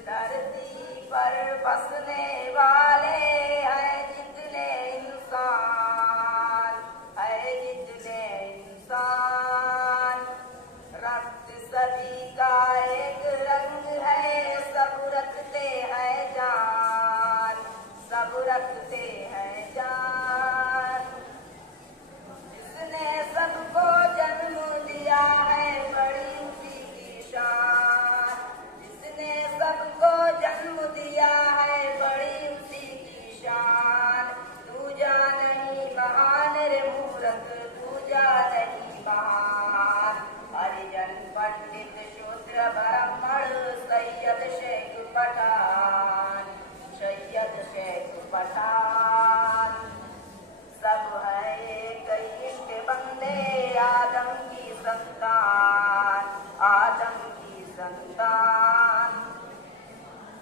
धरती पर बसने वाले हैं जितने इंसान, है जितने इंसान, रक्त सभी का एक रंग है, सब रखते हैं जान, सब रखते हैं जान। जिसने सबको जन्म दिया है बड़ी उसी की शान, जिसने सबको जन्म दिया है बड़ी उसी की शान। दूजा नहीं महान रे मूर्ख, दूजा नहीं महान। हरिजन पंडित शूद्र ब्राह्मण सैयद शेख पठान, सैयद शेख पठान, सब है एक ही के बंदे, आदम की संतान, आदम की संतान।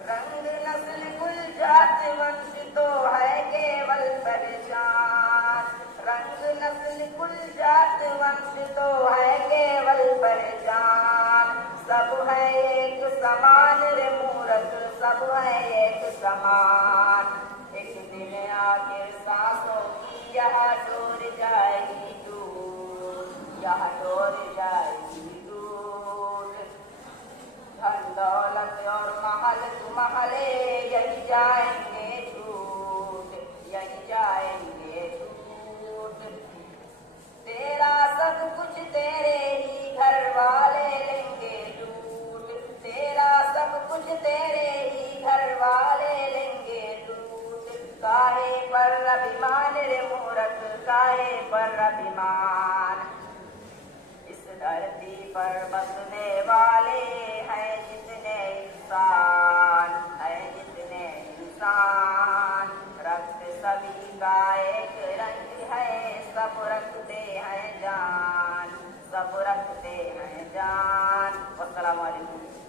रंग नस्ल कुल जात वंश तो है केवल पहचान, रंग नस्ल कुल जात वंश तो है केवल पहचान। सब है एक समान रे मूर्ख, सब है एक समान। एक दिन आखिर सांसों की यह डोर जाएगी दूर, यह डोर जाएगी दूर। धन दौलत और महल तुम्हारे यही जाएंगे छूट, यही जाएंगे छूट। तेरा सब कुछ तेरे ही घर वाले लेंगे लूट, तेरा सब कुछ तेरे ही घर वाले लेंगे लूट। काहे पर अभिमान रे मूर्ख, काहे पर अभिमान। इस धरती पर बसने वाले हैं जितने इंसान, हैं जितने इंसान, रक्त सभी का एक रंग है, सब रखते हैं जान, सब रखते हैं जान। अस्सलाम वालेकुम।